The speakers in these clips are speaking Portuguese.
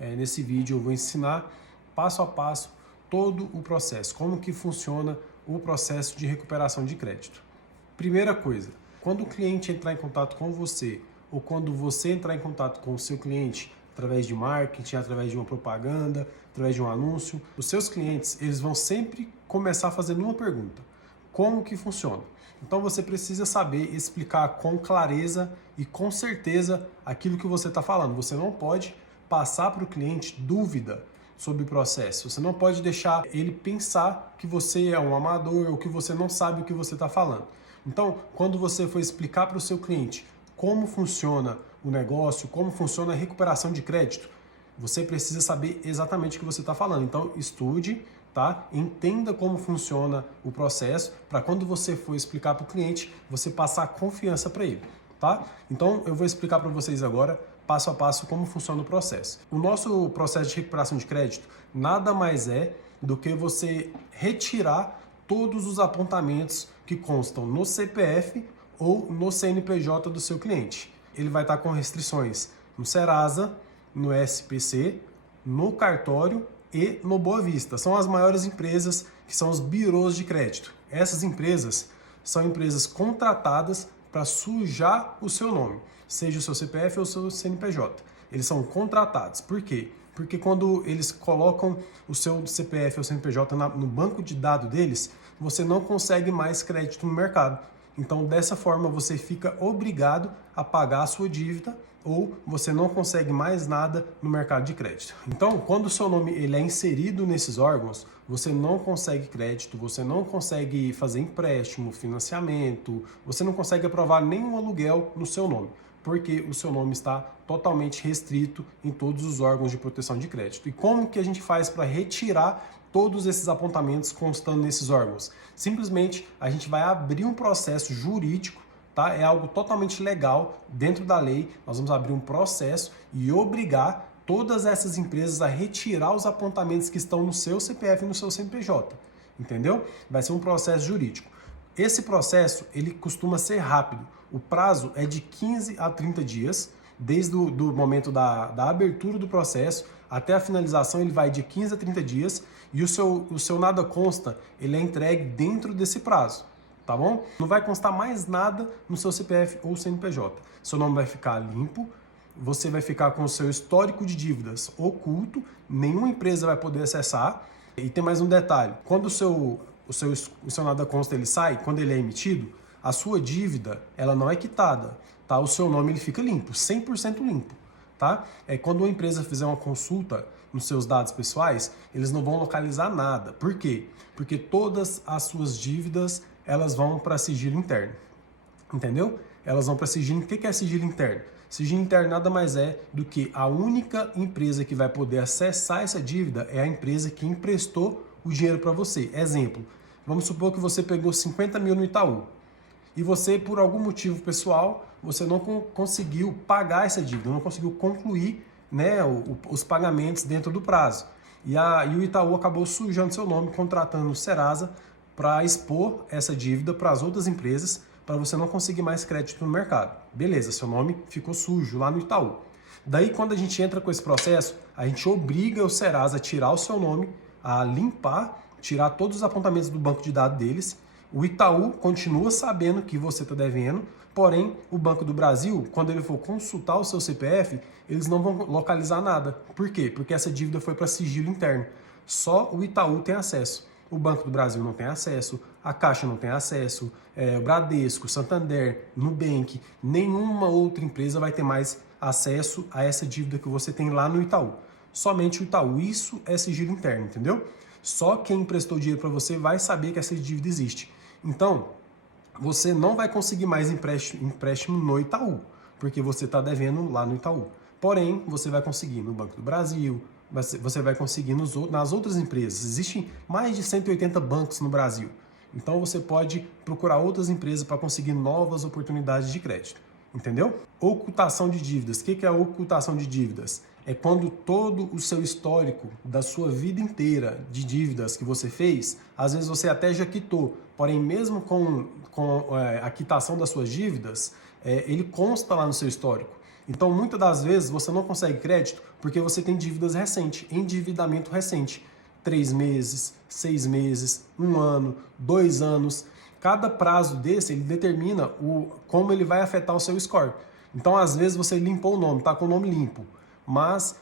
nesse vídeo eu vou ensinar passo a passo todo o processo, como que funciona o processo de recuperação de crédito. Primeira coisa, quando o cliente entrar em contato com você ou quando você entrar em contato com o seu cliente através de marketing, através de uma propaganda, através de um anúncio, os seus clientes eles vão sempre começar fazendo uma pergunta: como que funciona? Então você precisa saber explicar com clareza e com certeza aquilo que você está falando. Você não pode passar para o cliente dúvida sobre o processo. Você não pode deixar ele pensar que você é um amador ou que você não sabe o que você está falando. Então, quando você for explicar para o seu cliente como funciona o negócio, como funciona a recuperação de crédito, você precisa saber exatamente o que você está falando. Então, estude, tá? Entenda como funciona o processo para quando você for explicar para o cliente, você passar confiança para ele, tá? Então, eu vou explicar para vocês agora, passo a passo, como funciona o processo. O nosso processo de recuperação de crédito nada mais é do que você retirar todos os apontamentos que constam no CPF ou no CNPJ do seu cliente. Ele vai estar com restrições no Serasa, no SPC, no cartório e no Boa Vista. São as maiores empresas que são os birôs de crédito. Essas empresas são empresas contratadas para sujar o seu nome, seja o seu CPF ou o seu CNPJ. Eles são contratados. Por quê? Porque quando eles colocam o seu CPF ou CNPJ no banco de dados deles, você não consegue mais crédito no mercado. Então, dessa forma, você fica obrigado a pagar a sua dívida ou você não consegue mais nada no mercado de crédito. Então, quando o seu nome ele é inserido nesses órgãos, você não consegue crédito, você não consegue fazer empréstimo, financiamento, você não consegue aprovar nenhum aluguel no seu nome, porque o seu nome está totalmente restrito em todos os órgãos de proteção de crédito. E como que a gente faz para retirar todos esses apontamentos constando nesses órgãos? Simplesmente a gente vai abrir um processo jurídico, tá? É algo totalmente legal, dentro da lei. Nós vamos abrir um processo e obrigar todas essas empresas a retirar os apontamentos que estão no seu CPF e no seu CNPJ, entendeu? Vai ser um processo jurídico. Esse processo, ele costuma ser rápido. O prazo é de 15 a 30 dias, desde o momento da abertura do processo até a finalização, ele vai de 15 a 30 dias e o seu nada consta, ele é entregue dentro desse prazo, tá bom? Não vai constar mais nada no seu CPF ou CNPJ. Seu nome vai ficar limpo, você vai ficar com o seu histórico de dívidas oculto, nenhuma empresa vai poder acessar. E tem mais um detalhe, quando o seu nada consta ele sai, quando ele é emitido, a sua dívida ela não é quitada, tá? O seu nome ele fica limpo, 100% limpo, tá? Quando uma empresa fizer uma consulta nos seus dados pessoais, eles não vão localizar nada. Por quê? Porque todas as suas dívidas elas vão para sigilo interno, entendeu? Elas vão para sigilo. O que é sigilo interno? Sigilo interno nada mais é do que a única empresa que vai poder acessar essa dívida é a empresa que emprestou o dinheiro para você. Exemplo, vamos supor que você pegou 50 mil no Itaú e você, por algum motivo pessoal, você não conseguiu pagar essa dívida, não conseguiu concluir, né, os pagamentos dentro do prazo. E o Itaú acabou sujando seu nome, contratando o Serasa para expor essa dívida para as outras empresas, para você não conseguir mais crédito no mercado. Beleza, seu nome ficou sujo lá no Itaú. Daí, quando a gente entra com esse processo, a gente obriga o Serasa a tirar o seu nome, a limpar, tirar todos os apontamentos do banco de dados deles. O Itaú continua sabendo que você está devendo, porém, o Banco do Brasil, quando ele for consultar o seu CPF, eles não vão localizar nada. Por quê? Porque essa dívida foi para sigilo interno. Só o Itaú tem acesso. O Banco do Brasil não tem acesso, a Caixa não tem acesso, o Bradesco, Santander, Nubank, nenhuma outra empresa vai ter mais acesso a essa dívida que você tem lá no Itaú. Somente o Itaú. Isso é sigilo interno, entendeu? Só quem emprestou dinheiro para você vai saber que essa dívida existe. Então, você não vai conseguir mais empréstimo no Itaú, porque você está devendo lá no Itaú. Porém, você vai conseguir no Banco do Brasil, você vai conseguir nas outras empresas. Existem mais de 180 bancos no Brasil. Então, você pode procurar outras empresas para conseguir novas oportunidades de crédito. Entendeu? Ocultação de dívidas. O que é a ocultação de dívidas? É quando todo o seu histórico da sua vida inteira de dívidas que você fez, às vezes você até já quitou, porém mesmo com a quitação das suas dívidas, ele consta lá no seu histórico. Então, muitas das vezes, você não consegue crédito porque você tem dívidas recentes, endividamento recente. 3 meses, 6 meses, 1 ano, 2 anos. Cada prazo desse, ele determina como ele vai afetar o seu score. Então, às vezes, você limpou o nome, está com o nome limpo, mas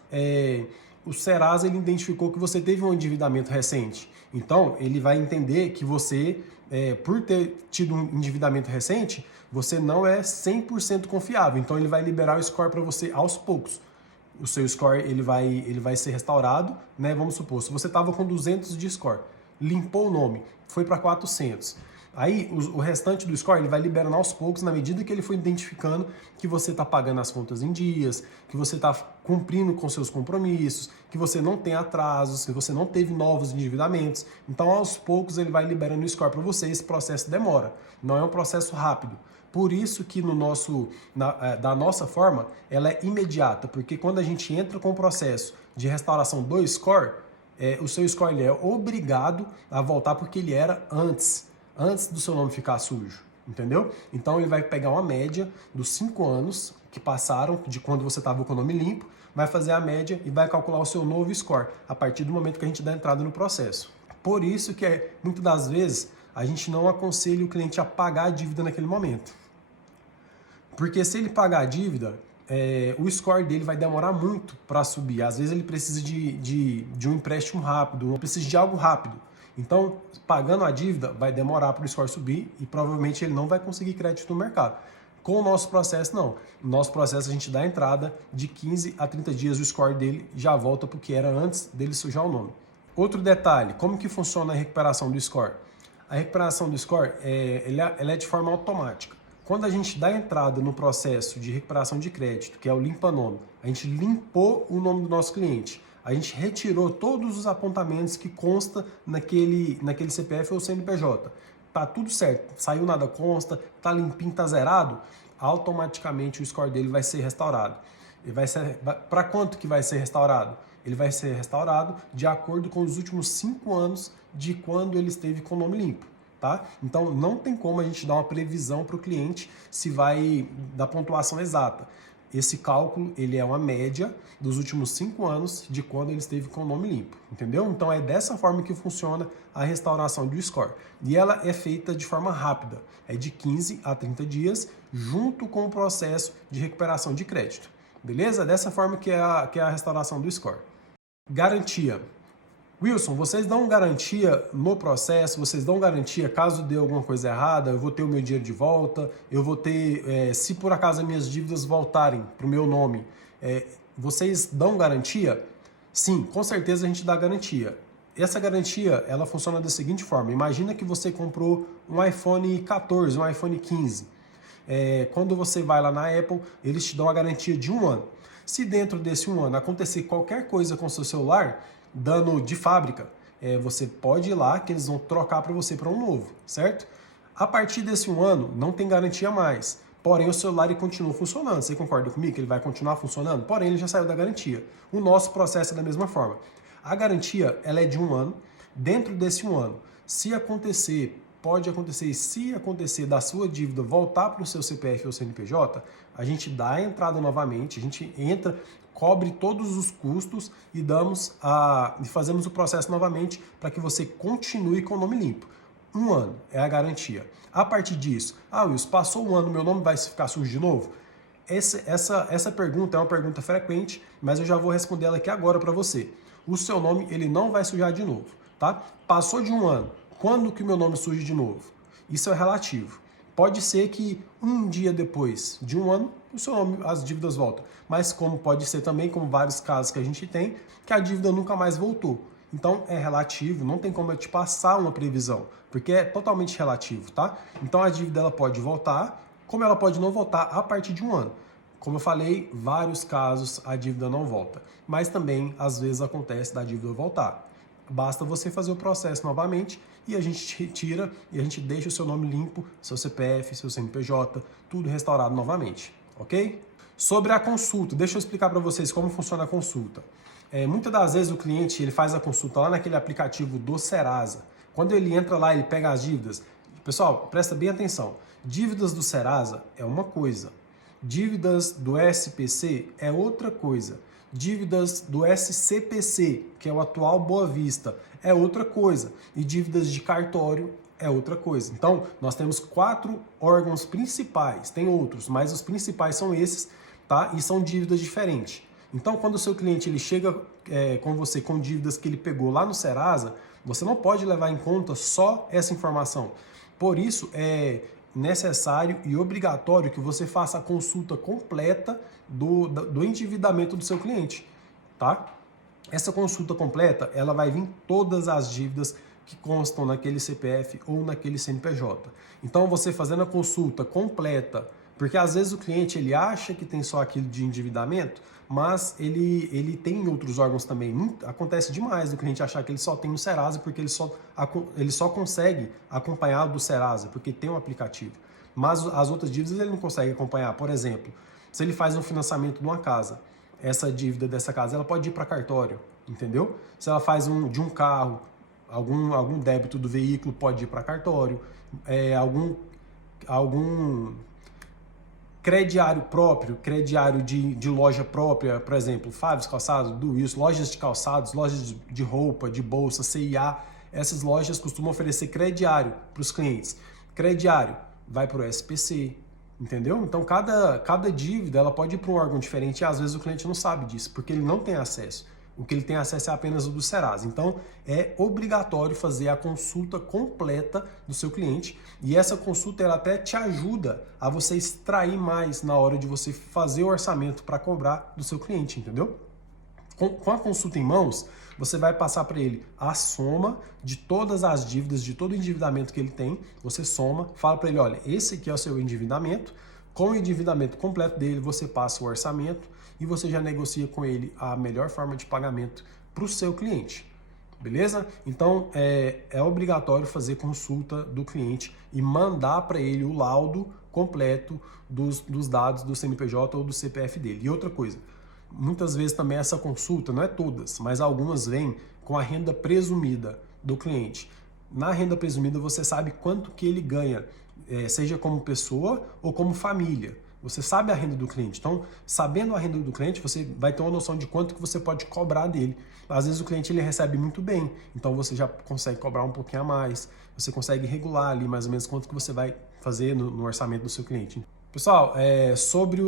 o Serasa ele identificou que você teve um endividamento recente. Então, ele vai entender que você, por ter tido um endividamento recente, você não é 100% confiável. Então, ele vai liberar o score para você aos poucos. O seu score ele vai ser restaurado, né? Vamos supor, se você estava com 200 de score, limpou o nome, foi para 400. Aí o restante do score ele vai liberando aos poucos na medida que ele for identificando que você está pagando as contas em dias, que você está cumprindo com seus compromissos, que você não tem atrasos, que você não teve novos endividamentos. Então, aos poucos, ele vai liberando o score para você. Esse processo demora, não é um processo rápido. Por isso que da nossa forma, ela é imediata, porque quando a gente entra com o processo de restauração do score, o seu score ele é obrigado a voltar porque ele era antes do seu nome ficar sujo, entendeu? Então ele vai pegar uma média dos 5 anos que passaram de quando você estava com o nome limpo, vai fazer a média e vai calcular o seu novo score a partir do momento que a gente dá entrada no processo. Por isso que muitas das vezes a gente não aconselha o cliente a pagar a dívida naquele momento. Porque se ele pagar a dívida, o score dele vai demorar muito para subir. Às vezes ele precisa de um empréstimo rápido, ou precisa de algo rápido. Então, pagando a dívida, vai demorar para o score subir e provavelmente ele não vai conseguir crédito no mercado. Com o nosso processo, não. No nosso processo, a gente dá a entrada de 15 a 30 dias, o score dele já volta para o que era antes dele sujar o nome. Outro detalhe, como que funciona a recuperação do score? A recuperação do score, ela é de forma automática. Quando a gente dá entrada no processo de recuperação de crédito, que é o limpa-nome, a gente limpou o nome do nosso cliente, a gente retirou todos os apontamentos que consta naquele CPF ou CNPJ. Tá tudo certo, saiu nada consta, tá limpinho, tá zerado, automaticamente o score dele vai ser restaurado. Para quanto que vai ser restaurado? Ele vai ser restaurado de acordo com os últimos 5 anos de quando ele esteve com o nome limpo. Tá? Então não tem como a gente dar uma previsão para o cliente se vai dar pontuação exata. Esse cálculo ele é uma média dos últimos 5 anos de quando ele esteve com o nome limpo, entendeu? Então é dessa forma que funciona a restauração do score. E ela é feita de forma rápida, é de 15 a 30 dias, junto com o processo de recuperação de crédito. Beleza? Dessa forma que é a restauração do score. Garantia. Wilson, vocês dão garantia no processo, vocês dão garantia caso dê alguma coisa errada, eu vou ter o meu dinheiro de volta, eu vou ter, se por acaso as minhas dívidas voltarem para o meu nome, vocês dão garantia? Sim, com certeza a gente dá garantia. Essa garantia, ela funciona da seguinte forma, imagina que você comprou um iPhone 14, um iPhone 15. Quando você vai lá na Apple, eles te dão a garantia de 1 ano. Se dentro desse 1 ano acontecer qualquer coisa com o seu celular, dano de fábrica, você pode ir lá que eles vão trocar para você para um novo, certo? A partir desse 1 ano, não tem garantia mais. Porém, o celular ele continua funcionando. Você concorda comigo que ele vai continuar funcionando? Porém, ele já saiu da garantia. O nosso processo é da mesma forma. A garantia ela é de 1 ano. Dentro desse 1 ano, se acontecer, pode acontecer, e se acontecer da sua dívida voltar para o seu CPF ou CNPJ, a gente dá a entrada novamente, a gente entra, cobre todos os custos e fazemos o processo novamente para que você continue com o nome limpo. 1 ano é a garantia. A partir disso, Wilson, passou 1 ano, meu nome vai ficar sujo de novo? Essa pergunta é uma pergunta frequente, mas eu já vou responder ela aqui agora para você. O seu nome ele não vai sujar de novo, tá? Passou de 1 ano, quando que o meu nome surge de novo? Isso é relativo. Pode ser que um dia depois de 1 ano, o seu nome, as dívidas voltam. Mas como pode ser também, como vários casos que a gente tem, que a dívida nunca mais voltou. Então é relativo, não tem como eu te passar uma previsão, porque é totalmente relativo, tá? Então a dívida ela pode voltar, como ela pode não voltar a partir de 1 ano. Como eu falei, vários casos a dívida não volta, mas também às vezes acontece da dívida voltar. Basta você fazer o processo novamente e a gente retira e a gente deixa o seu nome limpo, seu CPF, seu CNPJ, tudo restaurado novamente, ok? Sobre a consulta, deixa eu explicar para vocês como funciona a consulta. Muitas das vezes o cliente ele faz a consulta lá naquele aplicativo do Serasa. Quando ele entra lá, ele pega as dívidas. Pessoal, presta bem atenção. Dívidas do Serasa é uma coisa. Dívidas do SPC é outra coisa. Dívidas do SCPC, que é o atual Boa Vista, é outra coisa. E dívidas de cartório é outra coisa. Então, nós temos 4 órgãos principais, tem outros, mas os principais são esses, tá? E são dívidas diferentes. Então, quando o seu cliente ele chega com você com dívidas que ele pegou lá no Serasa, você não pode levar em conta só essa informação. Por isso, é necessário e obrigatório que você faça a consulta completa do endividamento do seu cliente, tá? Essa consulta completa, ela vai vir todas as dívidas que constam naquele CPF ou naquele CNPJ. Então, você fazendo a consulta completa, porque às vezes o cliente ele acha que tem só aquilo de endividamento, mas ele tem outros órgãos também. Acontece demais do cliente achar que ele só tem o Serasa porque ele só consegue acompanhar do Serasa, porque tem um aplicativo. Mas as outras dívidas ele não consegue acompanhar. Por exemplo, se ele faz um financiamento de uma casa, essa dívida dessa casa ela pode ir para cartório, entendeu? Se ela faz de um carro, algum débito do veículo pode ir para cartório, algum crediário próprio, crediário de loja própria, por exemplo, Fábrios Calçados, do Wilson, lojas de calçados, lojas de roupa, de bolsa, CIA, essas lojas costumam oferecer crediário para os clientes. Crediário vai para o SPC, entendeu? Então, cada dívida ela pode ir para um órgão diferente e às vezes o cliente não sabe disso, porque ele não tem acesso. O que ele tem acesso é apenas o do Serasa. Então, é obrigatório fazer a consulta completa do seu cliente e essa consulta ela até te ajuda a você extrair mais na hora de você fazer o orçamento para cobrar do seu cliente, entendeu? Com a consulta em mãos, você vai passar para ele a soma de todas as dívidas, de todo o endividamento que ele tem, você soma, fala para ele, olha, esse aqui é o seu endividamento, com o endividamento completo dele, você passa o orçamento e você já negocia com ele a melhor forma de pagamento para o seu cliente, beleza? Então, é obrigatório fazer consulta do cliente e mandar para ele o laudo completo dos dados do CNPJ ou do CPF dele. E outra coisa, muitas vezes também essa consulta, não é todas, mas algumas vêm com a renda presumida do cliente. Na renda presumida você sabe quanto que ele ganha, seja como pessoa ou como família. Você sabe a renda do cliente. Então, sabendo a renda do cliente, você vai ter uma noção de quanto que você pode cobrar dele. Às vezes o cliente ele recebe muito bem, então você já consegue cobrar um pouquinho a mais. Você consegue regular ali mais ou menos quanto que você vai fazer no orçamento do seu cliente. Pessoal, sobre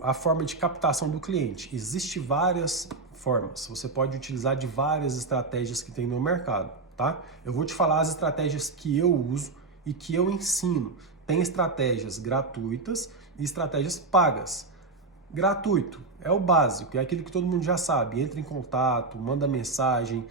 a forma de captação do cliente, existem várias formas. Você pode utilizar de várias estratégias que tem no mercado, tá? Eu vou te falar as estratégias que eu uso e que eu ensino. Tem estratégias gratuitas e estratégias pagas. Gratuito é o básico, é aquilo que todo mundo já sabe. Entra em contato, manda mensagem,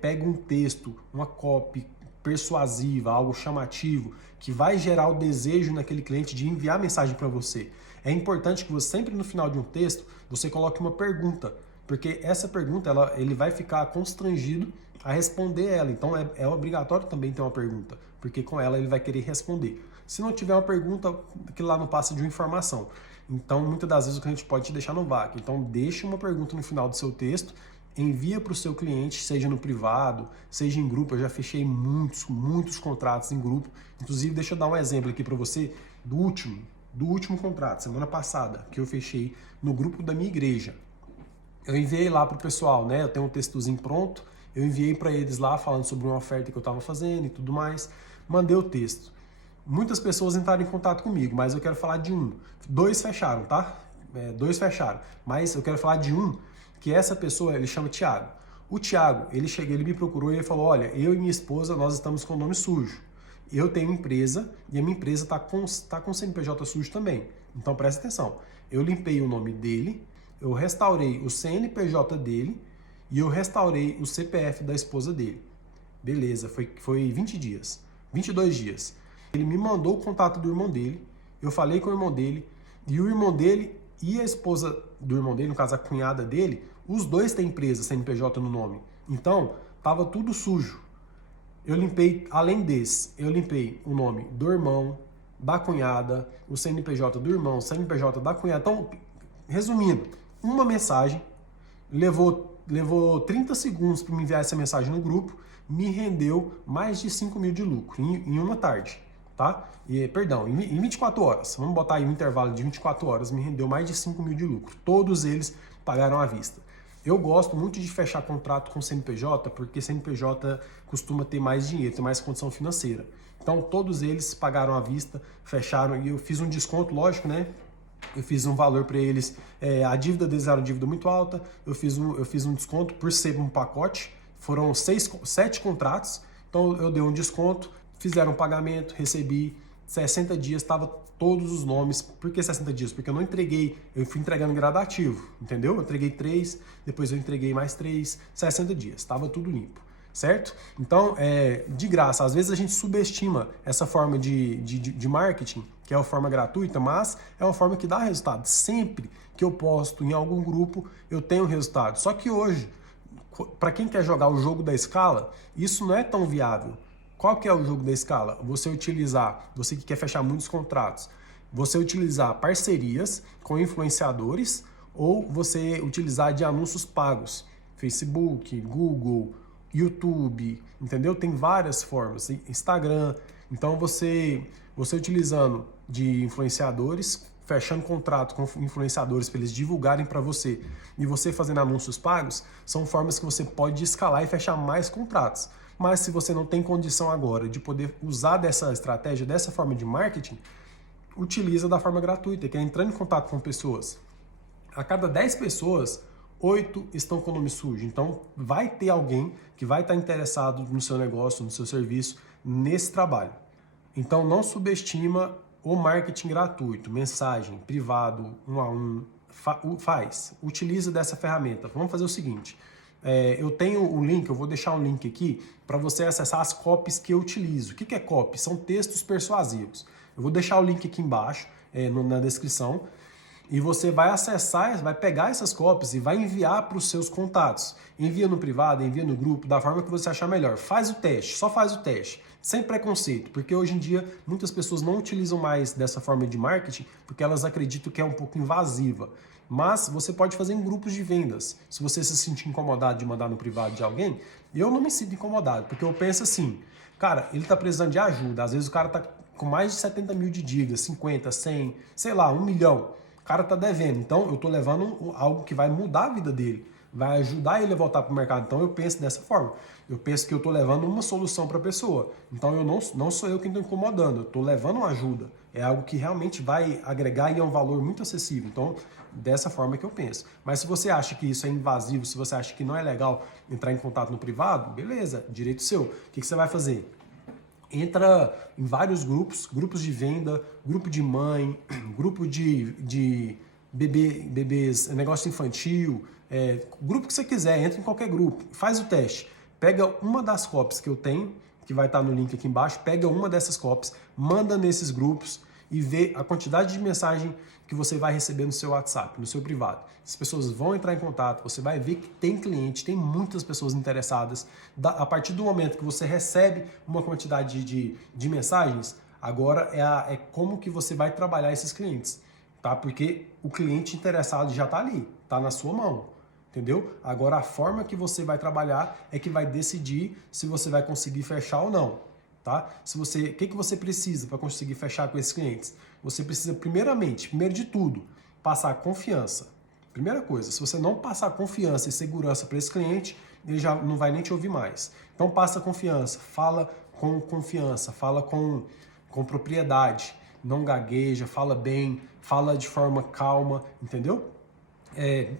pega um texto, uma copy persuasiva, algo chamativo, que vai gerar o desejo naquele cliente de enviar mensagem para você. É importante que você sempre no final de um texto, você coloque uma pergunta, porque essa pergunta ele vai ficar constrangido a responder ela. Então é obrigatório também ter uma pergunta, porque com ela ele vai querer responder. Se não tiver uma pergunta, aquilo lá não passa de uma informação. Então, muitas das vezes o cliente pode te deixar no vácuo. Então, deixe uma pergunta no final do seu texto, envia para o seu cliente, seja no privado, seja em grupo. Eu já fechei muitos contratos em grupo. Inclusive, deixa eu dar um exemplo aqui para você do último contrato, semana passada, que eu fechei no grupo da minha igreja. Eu enviei lá para o pessoal, né? Eu tenho um textozinho pronto, eu enviei para eles lá falando sobre uma oferta que eu estava fazendo e tudo mais. Mandei o texto. Muitas pessoas entraram em contato comigo, mas eu quero falar de um. 2 fecharam, tá? 2 fecharam. Mas eu quero falar de um, que essa pessoa, ele chama Thiago. O Thiago, ele me procurou e ele falou, olha, eu e minha esposa, nós estamos com o nome sujo. Eu tenho empresa e a minha empresa está com CNPJ sujo também. Então presta atenção. Eu limpei o nome dele, eu restaurei o CNPJ dele e eu restaurei o CPF da esposa dele. Beleza, foi 20 dias, 22 dias. Ele me mandou o contato do irmão dele, eu falei com o irmão dele, e o irmão dele e a esposa do irmão dele, no caso a cunhada dele, os dois têm empresa, CNPJ no nome. Então, tava tudo sujo. Eu limpei, além desse, eu limpei o nome do irmão, da cunhada, o CNPJ do irmão, o CNPJ da cunhada. Então, resumindo, uma mensagem, levou 30 segundos para me enviar essa mensagem no grupo, me rendeu mais de 5 mil de lucro em uma tarde. tá? Perdão, em 24 horas, vamos botar aí um intervalo de 24 horas, me rendeu mais de 5 mil de lucro. Todos eles pagaram à vista. Eu gosto muito de fechar contrato com CNPJ, porque CNPJ costuma ter mais dinheiro, ter mais condição financeira. Então, todos eles pagaram à vista, fecharam, e eu fiz um desconto, lógico, né? Eu fiz um valor para eles, a dívida deles era uma dívida muito alta, eu fiz um desconto por ser um pacote, foram 7 contratos, então eu dei um desconto, fizeram um pagamento, recebi, 60 dias, estava todos os nomes. Por que 60 dias? Porque eu não entreguei, eu fui entregando gradativo, entendeu? Eu entreguei 3, depois eu entreguei mais 3, 60 dias, estava tudo limpo, certo? Então, de graça, às vezes a gente subestima essa forma de marketing, que é uma forma gratuita, mas é uma forma que dá resultado. Sempre que eu posto em algum grupo, eu tenho resultado. Só que hoje, para quem quer jogar o jogo da escala, isso não é tão viável. Qual que é o jogo da escala? Você que quer fechar muitos contratos, você utilizar parcerias com influenciadores ou você utilizar de anúncios pagos, Facebook, Google, YouTube, entendeu? Tem várias formas, Instagram. Então você utilizando de influenciadores, fechando contrato com influenciadores para eles divulgarem para você e você fazendo anúncios pagos, são formas que você pode escalar e fechar mais contratos. Mas se você não tem condição agora de poder usar dessa estratégia, dessa forma de marketing, utiliza da forma gratuita, que é entrando em contato com pessoas. A cada 10 pessoas, 8 estão com o nome sujo. Então, vai ter alguém que vai estar interessado no seu negócio, no seu serviço, nesse trabalho. Então, não subestima o marketing gratuito, mensagem, privado, 1 a 1, utiliza dessa ferramenta. Vamos fazer o seguinte, eu tenho um link, eu vou deixar um link aqui para você acessar as copies que eu utilizo. O que é copy? São textos persuasivos. Eu vou deixar o link aqui embaixo, na descrição, e você vai acessar, vai pegar essas copies e vai enviar para os seus contatos. Envia no privado, envia no grupo, da forma que você achar melhor. Faz o teste, só faz o teste, sem preconceito, porque hoje em dia muitas pessoas não utilizam mais dessa forma de marketing porque elas acreditam que é um pouco invasiva. Mas você pode fazer em grupos de vendas. Se você se sentir incomodado de mandar no privado de alguém, eu não me sinto incomodado, porque eu penso assim, cara, ele está precisando de ajuda. Às vezes o cara está com mais de 70 mil de dívidas, 50, 100, sei lá, 1 milhão. O cara está devendo. Então eu estou levando algo que vai mudar a vida dele, vai ajudar ele a voltar para o mercado. Então eu penso dessa forma. Eu penso que eu estou levando uma solução para a pessoa. Então eu não sou eu quem estou incomodando, eu estou levando uma ajuda. É algo que realmente vai agregar e é um valor muito acessível. Então, dessa forma que eu penso. Mas se você acha que isso é invasivo, se você acha que não é legal entrar em contato no privado, beleza, direito seu. O que você vai fazer? Entra em vários grupos de venda, grupo de mãe, grupo de bebês, negócio infantil, grupo que você quiser, entra em qualquer grupo, faz o teste. Pega uma das copies que eu tenho, que vai estar no link aqui embaixo, pega uma dessas copies, manda nesses grupos e vê a quantidade de mensagem que você vai receber no seu WhatsApp, no seu privado. As pessoas vão entrar em contato, você vai ver que tem cliente, tem muitas pessoas interessadas. A partir do momento que você recebe uma quantidade de mensagens, agora é como que você vai trabalhar esses clientes, tá? Porque o cliente interessado já está ali, está na sua mão. Entendeu? Agora a forma que você vai trabalhar é que vai decidir se você vai conseguir fechar ou não, tá? O que você precisa para conseguir fechar com esses clientes? Você precisa primeiro de tudo, passar confiança. Primeira coisa, se você não passar confiança e segurança para esse cliente, ele já não vai nem te ouvir mais. Então passa confiança, fala com confiança, fala com propriedade, não gagueja, fala bem, fala de forma calma, entendeu?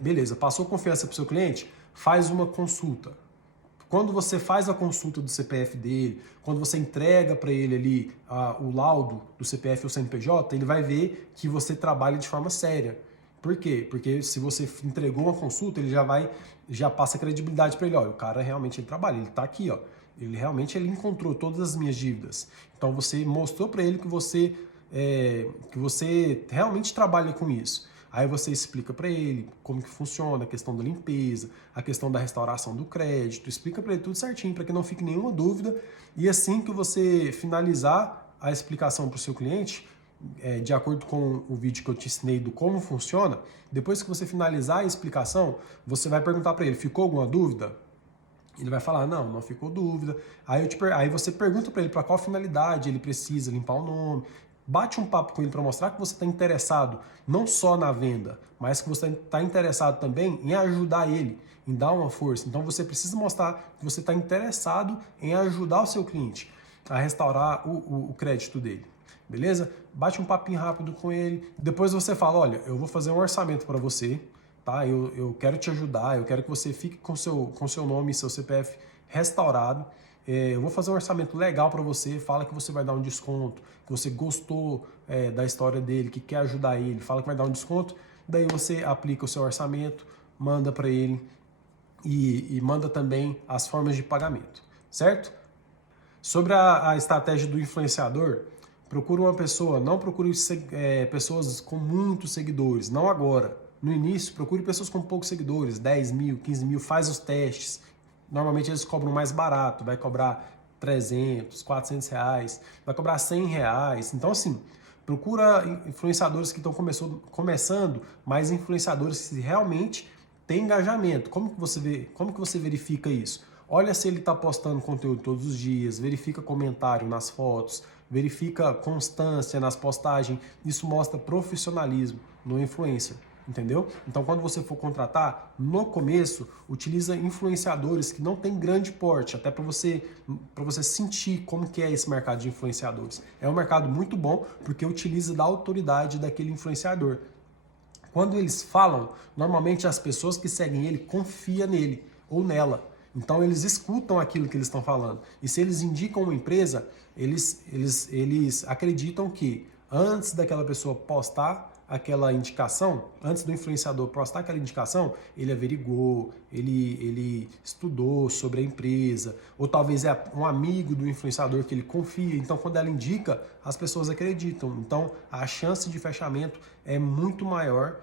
Beleza, passou confiança para o seu cliente? Faz uma consulta. Quando você faz a consulta do CPF dele, quando você entrega para ele ali o laudo do CPF ou CNPJ, ele vai ver que você trabalha de forma séria. Por quê? Porque se você entregou uma consulta, ele já passa credibilidade para ele. Olha, o cara realmente ele trabalha, ele está aqui, ó. Ele realmente encontrou todas as minhas dívidas. Então você mostrou para ele que você realmente trabalha com isso. Aí você explica para ele como que funciona a questão da limpeza, a questão da restauração do crédito, explica para ele tudo certinho, para que não fique nenhuma dúvida. E assim que você finalizar a explicação para o seu cliente, de acordo com o vídeo que eu te ensinei do como funciona, depois que você finalizar a explicação, você vai perguntar para ele, ficou alguma dúvida? Ele vai falar, não ficou dúvida. Aí você pergunta para ele para qual finalidade ele precisa limpar o nome. Bate um papo com ele para mostrar que você está interessado não só na venda, mas que você está interessado também em ajudar ele, em dar uma força. Então você precisa mostrar que você está interessado em ajudar o seu cliente a restaurar o crédito dele. Beleza? Bate um papinho rápido com ele. Depois você fala, olha, eu vou fazer um orçamento para você. Tá? Eu quero te ajudar, eu quero que você fique com seu nome e seu CPF restaurado. Eu vou fazer um orçamento legal para você, fala que você vai dar um desconto, que você gostou da história dele, que quer ajudar ele, fala que vai dar um desconto, daí você aplica o seu orçamento, manda para ele e manda também as formas de pagamento, certo? Sobre a estratégia do influenciador, procure uma pessoa, não procure pessoas com muitos seguidores, não agora. No início, procure pessoas com poucos seguidores, 10 mil, 15 mil, faz os testes. Normalmente eles cobram mais barato, vai cobrar 300, 400 reais, vai cobrar 100 reais. Então, assim, procura influenciadores que estão começando, mas influenciadores que realmente têm engajamento. Como que você verifica isso? Olha se ele está postando conteúdo todos os dias, verifica comentário nas fotos, verifica constância nas postagens. Isso mostra profissionalismo no influencer. Entendeu? Então, quando você for contratar, no começo, utiliza influenciadores que não tem grande porte, até para você sentir como que é esse mercado de influenciadores. É um mercado muito bom porque utiliza da autoridade daquele influenciador. Quando eles falam, normalmente as pessoas que seguem ele confiam nele ou nela. Então eles escutam aquilo que eles estão falando. E se eles indicam uma empresa, eles acreditam que antes daquela pessoa postar aquela indicação, antes do influenciador postar aquela indicação, ele averigou, ele estudou sobre a empresa, ou talvez é um amigo do influenciador que ele confia. Então, quando ela indica, as pessoas acreditam. Então, a chance de fechamento é muito maior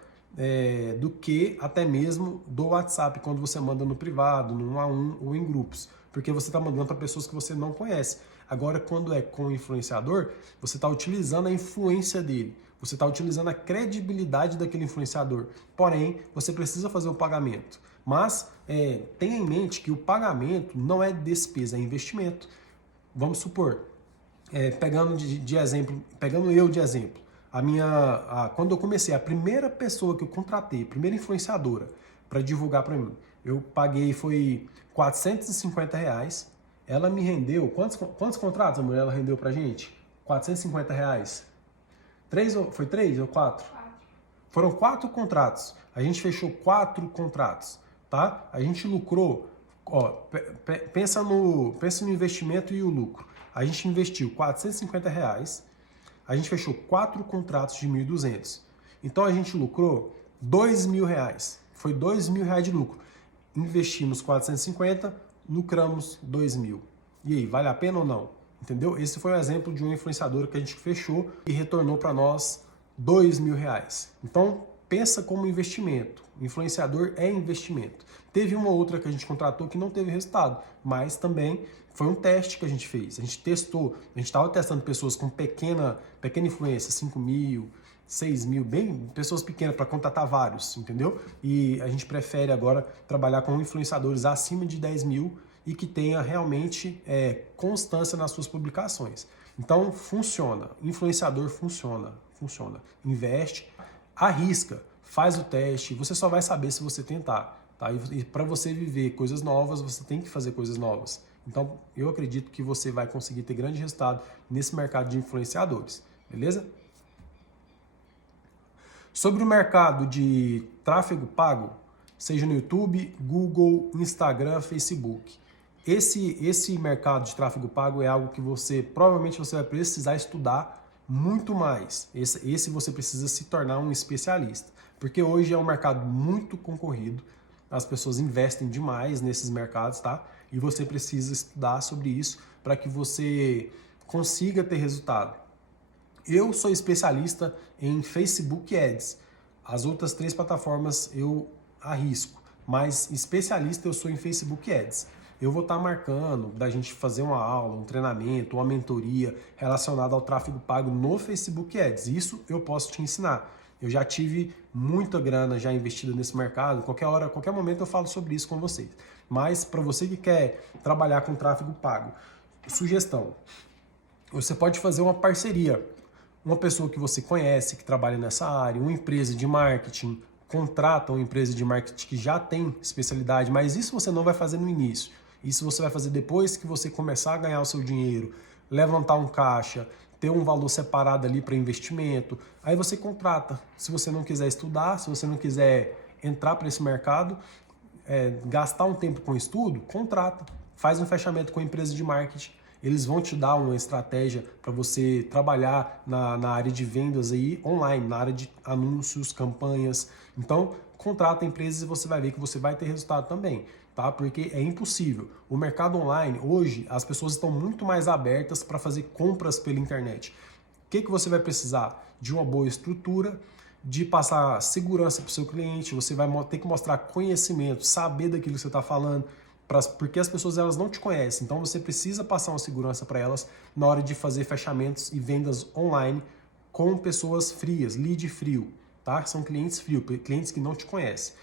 do que até mesmo do WhatsApp, quando você manda no privado, no 1 a 1 ou em grupos, porque você está mandando para pessoas que você não conhece. Agora, quando é com o influenciador, você está utilizando a influência dele. Você está utilizando a credibilidade daquele influenciador. Porém, você precisa fazer o pagamento. Mas tenha em mente que o pagamento não é despesa, é investimento. Vamos supor, pegando eu de exemplo, quando eu comecei, a primeira pessoa que eu contratei, a primeira influenciadora para divulgar para mim, eu paguei foi R$ 450. Ela me rendeu, quantos contratos, amor, ela rendeu pra gente? R$ 450. Foi 3 ou 4? Foram 4 contratos. A gente fechou 4 contratos, tá? A gente lucrou, pensa no investimento e o lucro. A gente investiu R$ 450, a gente fechou 4 contratos de 1.200. Então a gente lucrou R$ 2.000. Foi R$ 2.000 de lucro. Investimos 450, lucramos 2.000. E aí, vale a pena ou não? Entendeu? Esse foi o exemplo de um influenciador que a gente fechou e retornou para nós R$ 2.000. Então, pensa como investimento. Influenciador é investimento. Teve uma outra que a gente contratou que não teve resultado, mas também foi um teste que a gente fez. A gente testou, a gente estava testando pessoas com pequena influência, 5.000, 6.000, bem pessoas pequenas para contratar vários, entendeu? E a gente prefere agora trabalhar com influenciadores acima de 10.000 e que tenha realmente constância nas suas publicações. Então funciona, influenciador funciona. Investe, arrisca, faz o teste, você só vai saber se você tentar. Tá? E para você viver coisas novas, você tem que fazer coisas novas. Então eu acredito que você vai conseguir ter grande resultado nesse mercado de influenciadores, beleza? Sobre o mercado de tráfego pago, seja no YouTube, Google, Instagram, Facebook. Esse mercado de tráfego pago é algo que provavelmente você vai precisar estudar muito mais. Esse você precisa se tornar um especialista, porque hoje é um mercado muito concorrido, as pessoas investem demais nesses mercados, tá? E você precisa estudar sobre isso para que você consiga ter resultado. Eu sou especialista em Facebook Ads. As outras 3 plataformas eu arrisco, mas especialista eu sou em Facebook Ads. Eu vou estar marcando da gente fazer uma aula, um treinamento, uma mentoria relacionada ao tráfego pago no Facebook Ads. Isso eu posso te ensinar. Eu já tive muita grana já investida nesse mercado. Qualquer hora, qualquer momento eu falo sobre isso com vocês. Mas para você que quer trabalhar com tráfego pago, sugestão, você pode fazer uma parceria. Uma pessoa que você conhece, que trabalha nessa área, uma empresa de marketing, contrata uma empresa de marketing que já tem especialidade, mas isso você não vai fazer no início. Isso você vai fazer depois que você começar a ganhar o seu dinheiro, levantar um caixa, ter um valor separado ali para investimento. Aí você contrata. Se você não quiser estudar, se você não quiser entrar para esse mercado, gastar um tempo com estudo, contrata. Faz um fechamento com a empresa de marketing. Eles vão te dar uma estratégia para você trabalhar na área de vendas aí online, na área de anúncios, campanhas. Então, contrata empresas e você vai ver que você vai ter resultado também, tá? Porque é impossível. O mercado online, hoje, as pessoas estão muito mais abertas para fazer compras pela internet. O que você vai precisar? De uma boa estrutura, de passar segurança para o seu cliente, você vai ter que mostrar conhecimento, saber daquilo que você está falando, porque as pessoas elas não te conhecem, então você precisa passar uma segurança para elas na hora de fazer fechamentos e vendas online com pessoas frias, lead frio, tá? São clientes frios, clientes que não te conhecem.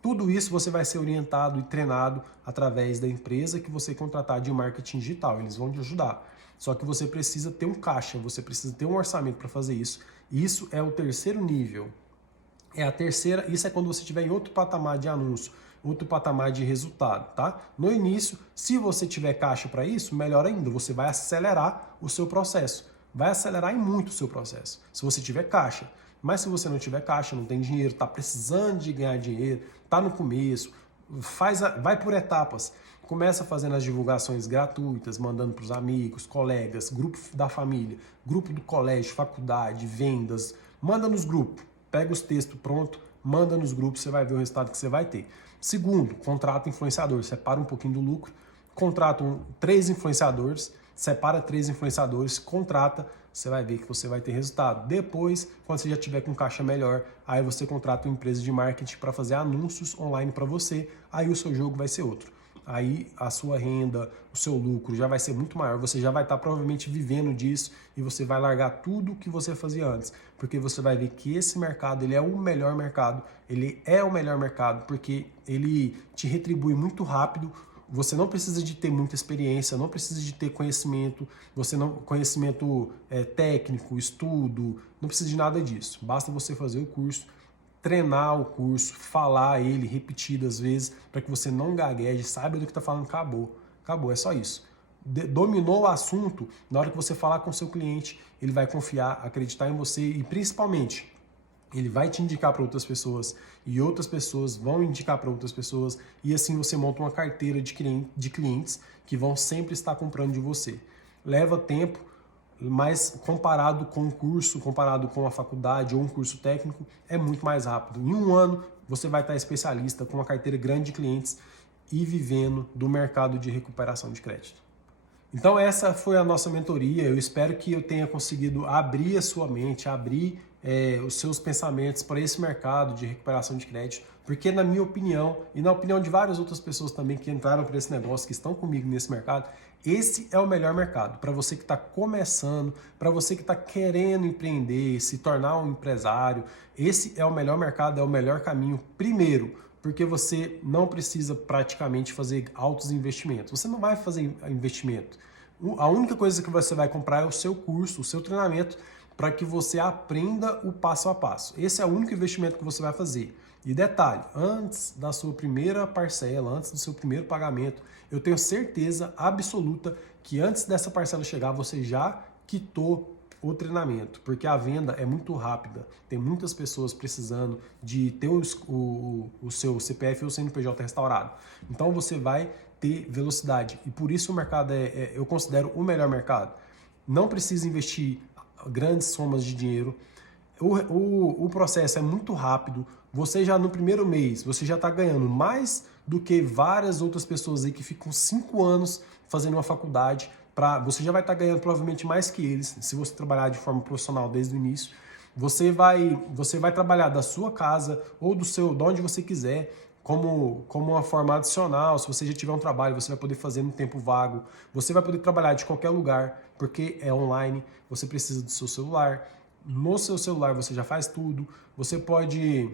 Tudo isso você vai ser orientado e treinado através da empresa que você contratar de marketing digital, eles vão te ajudar. Só que você precisa ter um caixa, você precisa ter um orçamento para fazer isso. Isso é o terceiro nível. Isso é quando você estiver em outro patamar de anúncio, outro patamar de resultado, tá? No início, se você tiver caixa para isso, melhor ainda, você vai acelerar o seu processo. Vai acelerar em muito o seu processo, se você tiver caixa. Mas se você não tiver caixa, não tem dinheiro, está precisando de ganhar dinheiro, está no começo, vai por etapas. Começa fazendo as divulgações gratuitas, mandando para os amigos, colegas, grupo da família, grupo do colégio, faculdade, vendas. Manda nos grupos, pega os textos prontos, manda nos grupos, você vai ver o resultado que você vai ter. Segundo, contrata influenciador, separa um pouquinho do lucro, contrata 3 influenciadores, separa 3 influenciadores, contrata, você vai ver que você vai ter resultado. Depois, quando você já tiver com caixa melhor, aí você contrata uma empresa de marketing para fazer anúncios online para você, aí o seu jogo vai ser outro. Aí a sua renda, o seu lucro já vai ser muito maior, você já vai estar provavelmente vivendo disso e você vai largar tudo que você fazia antes, porque você vai ver que esse mercado ele é o melhor mercado porque ele te retribui muito rápido. Você não precisa de ter muita experiência, não precisa de ter conhecimento, conhecimento técnico, estudo, não precisa de nada disso. Basta você fazer o curso, treinar o curso, falar ele repetidas vezes, para que você não gagueje, saiba do que está falando, acabou, é só isso. Dominou o assunto, na hora que você falar com o seu cliente, ele vai confiar, acreditar em você e principalmente, ele vai te indicar para outras pessoas e outras pessoas vão indicar para outras pessoas e assim você monta uma carteira de clientes que vão sempre estar comprando de você. Leva tempo, mas comparado com um curso, comparado com a faculdade ou um curso técnico, é muito mais rápido. Em um ano, você vai estar especialista com uma carteira grande de clientes e vivendo do mercado de recuperação de crédito. Então essa foi a nossa mentoria, eu espero que eu tenha conseguido abrir a sua mente, abrir os seus pensamentos para esse mercado de recuperação de crédito, porque na minha opinião, e na opinião de várias outras pessoas também que entraram para esse negócio, que estão comigo nesse mercado, esse é o melhor mercado para você que está começando, para você que está querendo empreender, se tornar um empresário. Esse é o melhor mercado, é o melhor caminho. Primeiro, porque você não precisa praticamente fazer altos investimentos. Você não vai fazer investimento. A única coisa que você vai comprar é o seu curso, o seu treinamento, para que você aprenda o passo a passo. Esse é o único investimento que você vai fazer. E detalhe, antes da sua primeira parcela, antes do seu primeiro pagamento, eu tenho certeza absoluta que antes dessa parcela chegar, você já quitou o treinamento, porque a venda é muito rápida. Tem muitas pessoas precisando de ter o seu CPF ou CNPJ restaurado. Então você vai ter velocidade. E por isso o mercado eu considero o melhor mercado. Não precisa investir grandes somas de dinheiro. O processo é muito rápido. Você já no primeiro mês, você já está ganhando mais do que várias outras pessoas aí que ficam 5 anos fazendo uma faculdade. Você já vai estar ganhando provavelmente mais que eles, se você trabalhar de forma profissional desde o início. Você vai trabalhar da sua casa ou de onde você quiser, como uma forma adicional. Se você já tiver um trabalho, você vai poder fazer no tempo vago. Você vai poder trabalhar de qualquer lugar, porque é online. Você precisa do seu celular. No seu celular você já faz tudo. Você pode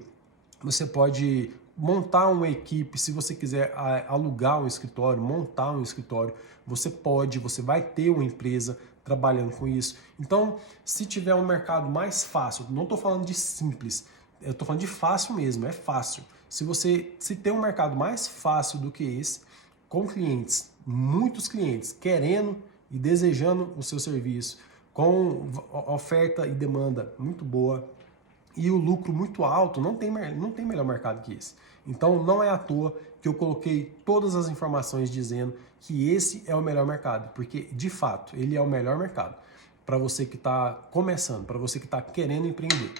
montar uma equipe, se você quiser alugar um escritório, montar um escritório, você pode, você vai ter uma empresa trabalhando com isso. Então, se tiver um mercado mais fácil, não estou falando de simples, eu estou falando de fácil mesmo, é fácil. Se tem um mercado mais fácil do que esse, com clientes, muitos clientes querendo e desejando o seu serviço, com oferta e demanda muito boa e o lucro muito alto, não tem melhor mercado que esse. Então não é à toa que eu coloquei todas as informações dizendo que esse é o melhor mercado, porque de fato ele é o melhor mercado para você que está começando, para você que está querendo empreender.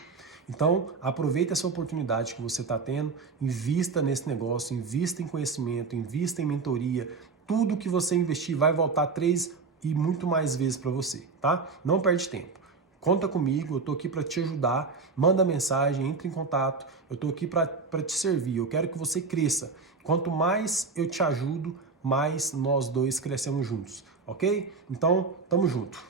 Então, aproveite essa oportunidade que você está tendo, invista nesse negócio, invista em conhecimento, invista em mentoria. Tudo que você investir vai voltar 3 e muito mais vezes para você, tá? Não perde tempo. Conta comigo, eu estou aqui para te ajudar. Manda mensagem, entre em contato. Eu estou aqui para te servir. Eu quero que você cresça. Quanto mais eu te ajudo, mais nós dois crescemos juntos, ok? Então, tamo junto.